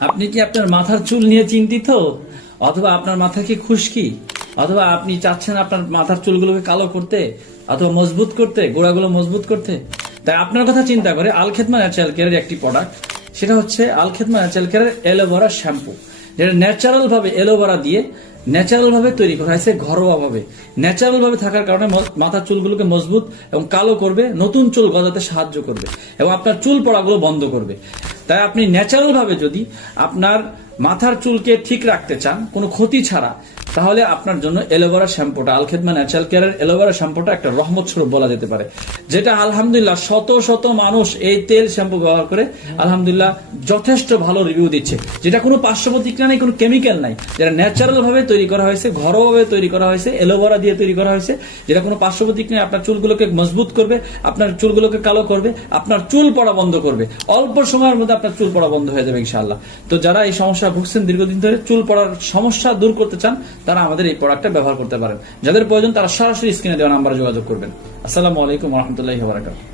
আপনি কি আপনার মাথার চুল নিয়ে চিন্তিত, অথবা আপনার মাথা কি খুশকি, অথবা আপনি চাচ্ছেন আপনার মাথার চুলগুলোকে কালো করতে অথবা মজবুত করতে, গোড়াগুলো মজবুত করতে? তাই আপনার কথা চিন্তা করে আল খেদমা ন্যাচারাল কেয়ারের একটি প্রোডাক্ট, সেটা হচ্ছে আল খেদমা ন্যাচারাল কেয়ারের এলোভেরা শ্যাম্পু, যেটা ন্যাচারাল ভাবে এলোভেরা দিয়ে ন্যাচারাল ভাবে তৈরি করা হয়েছে, ঘরোয়া ভাবে। ন্যাচারাল ভাবে থাকার কারণে মাথার চুলগুলোকে মজবুত এবং কালো করবে, নতুন চুল গজাতে সাহায্য করবে এবং আপনার চুল পড়াগুলো বন্ধ করবে। তাই আপনি ন্যাচারাল ভাবে যদি আপনার মাথার চুলকে ঠিক রাখতে চান কোনো ক্ষতি ছাড়া, তাহলে আপনার জন্য এলোভেরা শ্যাম্পুটা, আল খেদমা ন্যাচারাল কেয়ারের এলোভেরা শ্যাম্পুটা একটা রহমত স্বরূপ বলা যেতে পারে। যেটা আলহামদুলিল্লাহ শত শত মানুষ এই তেল শ্যাম্পু ব্যবহার করে আলহামদুলিল্লাহ যথেষ্ট ভালো রিভিউ দিচ্ছে। যেটা কোনো পার্শ্ব প্রতিক্রিয়া নেই, কোনো কেমিক্যাল নাই, যেটা ন্যাচারাল ভাবে তৈরি করা হয়েছে, ঘরোয়া ভাবে তৈরি করা হয়েছে, এলোভেরা দিয়ে তৈরি করা হয়েছে, যেটা কোনো পার্শ্ব প্রতিক্রিয়া আপনার চুলগুলোকে মজবুত করবে, আপনার চুলগুলোকে কালো করবে, আপনার চুল পড়া বন্ধ করবে। অল্প সময়ের মধ্যে আপনার চুল পড়া বন্ধ হয়ে যাবে ইনশাআল্লাহ। তো যারা এই সমস্যা ভুগছেন দীর্ঘদিন ধরে, চুল পড়ার সমস্যা দূর করতে চান, তারা আমাদের এই প্রোডাক্টটা ব্যবহার করতে পারেন। যাদের প্রয়োজন তারা সরাসরি স্ক্রিনে দেওয়া নাম্বারে যোগাযোগ করবেন। আসসালামু আলাইকুম ওয়া রাহমাতুল্লাহি ওয়া বারাকাতুহু।